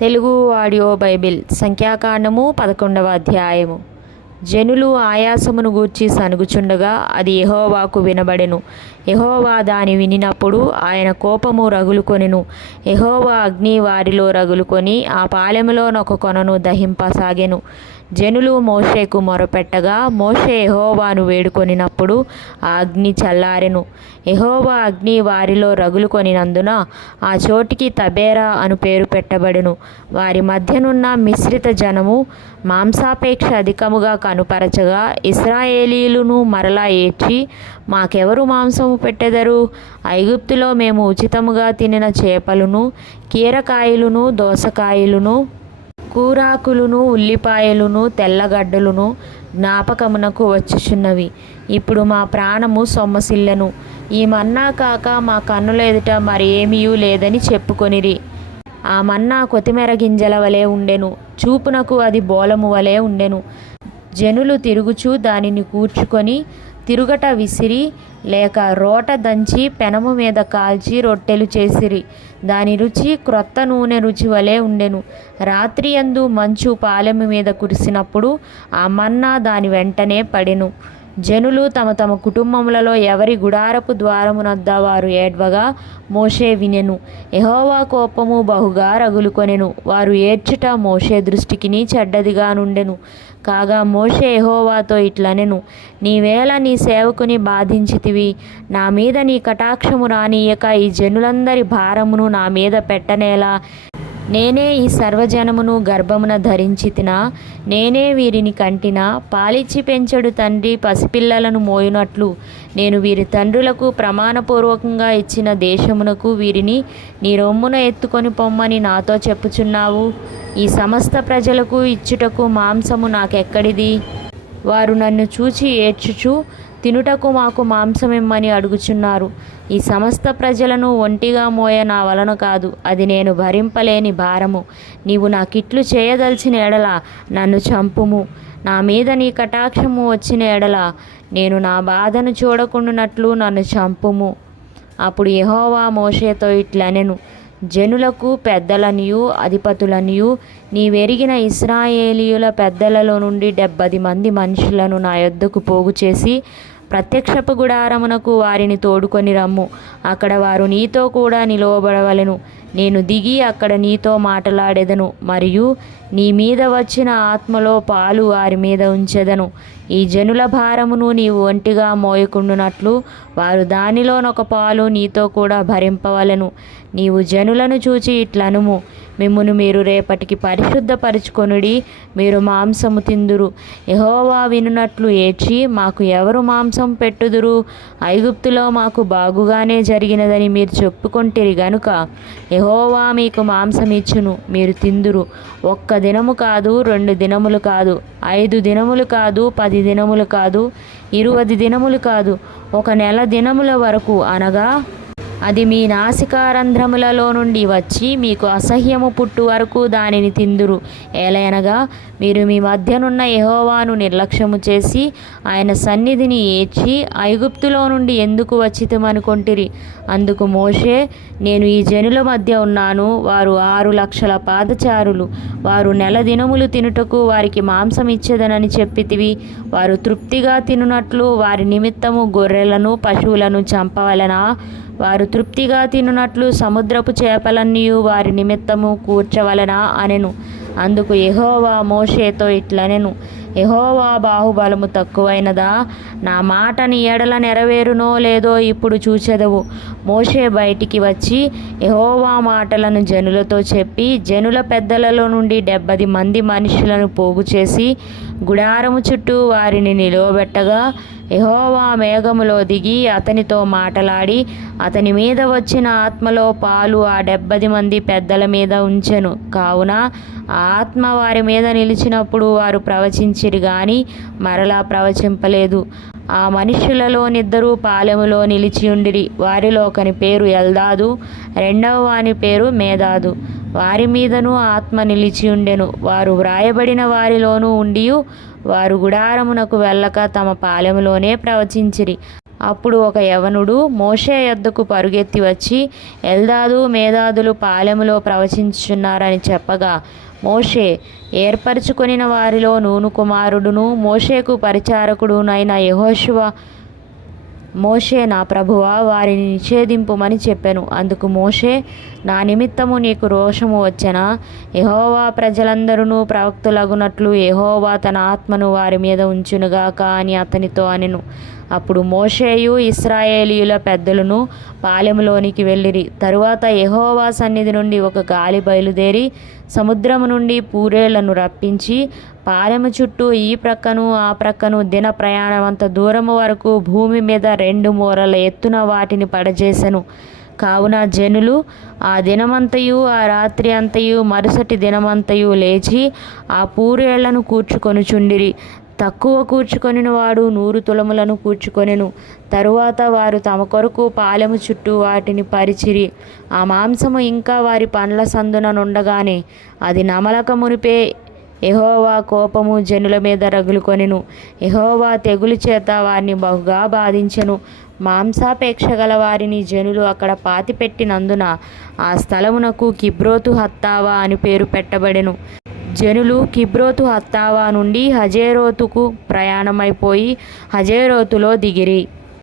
Telugu audio Bible సంఖ్యాకాండము 11వ అధ్యాయము. జనులు ఆయాసమును గూర్చి సనుగుచుండగా అది యెహోవాకు వినబడెను. యెహోవా దాని వినినప్పుడు ఆయన కోపము రగులుకొనెను. యెహోవా అగ్ని వారిలో రగులుకొని ఆ పాలెములోనొక కొనను దహింపసాగెను. జనులు మోషేకు మొరపెట్టగా మోషే యెహోవాను వేడుకొనినప్పుడు ఆ అగ్ని చల్లారెను. యెహోవా అగ్ని వారిలో రగులుకొనినందున ఆ చోటికి తబేరా అను పేరు పెట్టబడెను. వారి మధ్యనున్న మిశ్రిత జనము మాంసాపేక్ష అధికముగా కనుపరచగా ఇశ్రాయేలీయులను మరలా ఏడ్చి, మాకెవరు మాంసము పెట్టెదరు? ఐగుప్తులో మేము ఉచితముగా తినిన చేపలును కీరకాయలును దోసకాయలును కూరాకులును ఉల్లిపాయలును తెల్లగడ్డలును జ్ఞాపకమునకు వచ్చుచున్నవి. ఇప్పుడు మా ప్రాణము సొమ్మసిల్లెను. ఈ మన్నా కాక మా కన్నుల ఎదుట మరి ఏమీయూ లేదని చెప్పుకొనిరి. ఆ మన్నా కొత్తిమీర గింజల వలె ఉండెను, చూపునకు అది బోలము వలె ఉండెను. జనులు తిరుగుచూ దానిని కూర్చుకొని తిరుగట విసిరి లేక రోట దంచి పెనము మీద కాల్చి రొట్టెలు చేసిరి. దాని రుచి క్రొత్త నూనె రుచి వలె ఉండెను. రాత్రియందు మంచు పాలెము మీద కురిసినప్పుడు ఆ మన్నా దాని వెంటనే పడెను. జనులు తమ తమ కుటుంబములలో ఎవరి గుడారపు ద్వారమునొద్ద వారు ఏడ్వగా మోషే వినెను. యెహోవా కోపము బహుగా రగులుకొనెను. వారు ఏడ్చుట మోషే దృష్టికిని చెడ్డదిగా నుండెను. కాగా మోషే యెహోవాతో ఇట్లనెను, నీవేళ నీ సేవకుని బాధించితివి? నా మీద నీ కటాక్షము రానీయక ఈ జనులందరి భారమును నా మీద పెట్టనేలా? నేనే ఈ సర్వజనమును గర్భమున ధరించితినా? నేనే వీరిని కంటినా? పాలిచ్చి పెంచడు తండ్రి పసిపిల్లలను మోయునట్లు నేను వీరి తండ్రులకు ప్రమాణపూర్వకంగా ఇచ్చిన దేశమునకు వీరిని నీ రొమ్మున ఎత్తుకొని పొమ్మని నాతో చెప్పుచున్నావు. ఈ సమస్త ప్రజలకు ఇచ్చుటకు మాంసము నాకెక్కడిది? వారు నన్ను చూచి ఏడ్చుచు తినుటకు మాకు మాంసమిమ్మని అడుగుచున్నారు. ఈ సమస్త ప్రజలను ఒంటిగా మోయ నా వలన కాదు, అది నేను భరింపలేని భారము. నీవు నాకిట్లు చేయదలిచిన ఎడల నన్ను చంపుము. నా మీద నీ కటాక్షము వచ్చిన ఎడల నేను నా బాధను చూడకుండానట్లు నన్ను చంపుము. అప్పుడు యెహోవా మోషేతో ఇట్లనెను, జనులకు పెద్దలనియు అధిపతులనియు నీవెరిగిన ఇశ్రాయేలీయుల పెద్దలలో నుండి 70 మంది మనుషులను నా యొద్దకు పోగు చేసి ప్రత్యక్షపు గుడారమునకు వారిని తోడుకొని రమ్ము. అక్కడ వారు నీతో కూడా నిలువబడవలెను. నేను దిగి అక్కడ నీతో మాటలాడెదను మరియు నీ మీద వచ్చిన ఆత్మలో పాలు వారి మీద ఉంచెదను. ఈ జనుల భారమును నీవు ఒంటిగా మోయకుండునట్లు వారు దానిలోనొక పాలు నీతో కూడా భరింపవలెను. నీవు జనులను చూచి ఇట్లనుము, మిమ్మును మీరు రేపటికి పరిశుద్ధపరచుకొనుడి, మీరు మాంసము తిందురు. యెహోవా వినునట్లు ఏడ్చి, మాకు ఎవరు మాంసం పెట్టుదురు? ఐగుప్తులో మాకు బాగుగానే జరిగినదని మీరు చెప్పుకొంటిరి గనుక యెహోవా మీకు మాంసం ఇచ్చును, మీరు తిందురు. 1 దినము కాదు, 2 దినములు కాదు, 5 దినములు కాదు, 10 దినములు కాదు, 20 దినములు కాదు, 1 నెల దినముల వరకు, అనగా అది మీ నాసికారంధ్రములలో నుండి వచ్చి మీకు అసహ్యము పుట్టు వరకు దానిని తిందురు. ఏలయనగా మీరు మీ మధ్యనున్న యెహోవాను నిర్లక్ష్యము చేసి ఆయన సన్నిధిని ఏడ్చి ఐగుప్తులో నుండి ఎందుకు వచ్చితమనుకొంటిరి? అందుకు మోషే, నేను ఈ జనుల మధ్య ఉన్నాను, వారు 6 లక్షల పాదచారులు, వారు నెల దినములు తినుటకు వారికి మాంసం ఇచ్చేదనని చెప్పితివి. వారు తృప్తిగా తినునట్లు వారి నిమిత్తము గొర్రెలను పశువులను చంపవలెనా? వారు తృప్తిగా తినునట్లు సముద్రపు చేపలన్నీయు వారి నిమిత్తము కూర్చవలెనా అనెను. అందుకు యెహోవా మోషేతో ఇట్లనెను, యెహోవా బాహుబలము తక్కువైనదా? నా మాట నీ ఎడల నెరవేరునో లేదో ఇప్పుడు చూచెదవు. మోషే బయటికి వచ్చి యెహోవా మాటలను జనులతో చెప్పి జనుల పెద్దలలో నుండి 70 మంది మనుషులను పోగు చేసి గుడారము చుట్టూ వారిని నిలువబెట్టగా యెహోవా మేఘములో దిగి అతనితో మాటలాడి అతని మీద వచ్చిన ఆత్మలో పాలు ఆ 70 మంది పెద్దల మీద ఉంచెను. కావున ఆ ఆత్మ వారి మీద నిలిచినప్పుడు వారు ప్రవచించిరి గాని మరలా ప్రవచింపలేదు. ఆ మనుష్యులలో 2 పాలెములో నిలిచియుండిరి. వారిలో ఒకని పేరు ఎల్దాదు, రెండవ వాని పేరు మేదాదు. వారి మీదను ఆత్మ నిలిచియుండెను. వారు వ్రాయబడిన వారిలోనూ ఉండియు వారు గుడారమునకు వెళ్ళక తమ పాలెములోనే ప్రవచించిరి. అప్పుడు ఒక యవనుడు మోషే యొద్దకు పరుగెత్తి వచ్చి, ఎల్దాదు మేదాదులు పాలెములో ప్రవచించుచున్నారని చెప్పగా, మోషే ఏర్పరచుకొనిన వారిలో నూను కుమారుడును మోషేకు పరిచారకుడునైన యెహోషువ, మోషే నా ప్రభువా, వారిని నిషేధింపుమని చెప్పెను. అందుకు మోషే, నా నిమిత్తము నీకు రోషము వచ్చెనా? యెహోవా ప్రజలందరూ ప్రవక్తులగునట్లు యెహోవా తన ఆత్మను వారి మీద ఉంచునుగాక అని అతనితో అనెను. అప్పుడు మోషేయు ఇశ్రాయేలీయుల పెద్దలను పాలెములోనికి వెళ్ళిరి. తరువాత యెహోవా సన్నిధి నుండి ఒక గాలి బయలుదేరి సముద్రము నుండి పూరేళ్లను రప్పించి పాలెము చుట్టూ ఈ ప్రక్కను ఆ ప్రక్కను దిన ప్రయాణమంత దూరము వరకు భూమి మీద 2 మూరల ఎత్తున వాటిని పడజేసెను. కావున జనులు ఆ దినమంతయు ఆ రాత్రి అంతయు మరుసటి దినమంతయు లేచి ఆ పూరేళ్లను కూర్చుకొనుచుండిరి. తక్కువ కూర్చుకొనిన వాడు 100 తులములను కూర్చుకొనెను. తరువాత వారు తమ కొరకు పాలెము చుట్టూ వాటిని పరిచిరి. ఆ మాంసము ఇంకా వారి పండ్ల సందున నుండగానే అది నమలక మునిపే యెహోవా కోపము జనుల మీద రగులుకొనెను. యెహోవా తెగులు చేత వారిని బహుగా బాధించెను. మాంసాపేక్ష గల వారిని జనులు అక్కడ పాతిపెట్టినందున ఆ స్థలమునకు కిబ్రోతు హత్తావా అని పేరు పెట్టబడెను. జనులు కిబ్రోతు హత్తావా నుండి హజేరోతుకు ప్రయాణమైపోయి హజేరోతులో దిగిరి.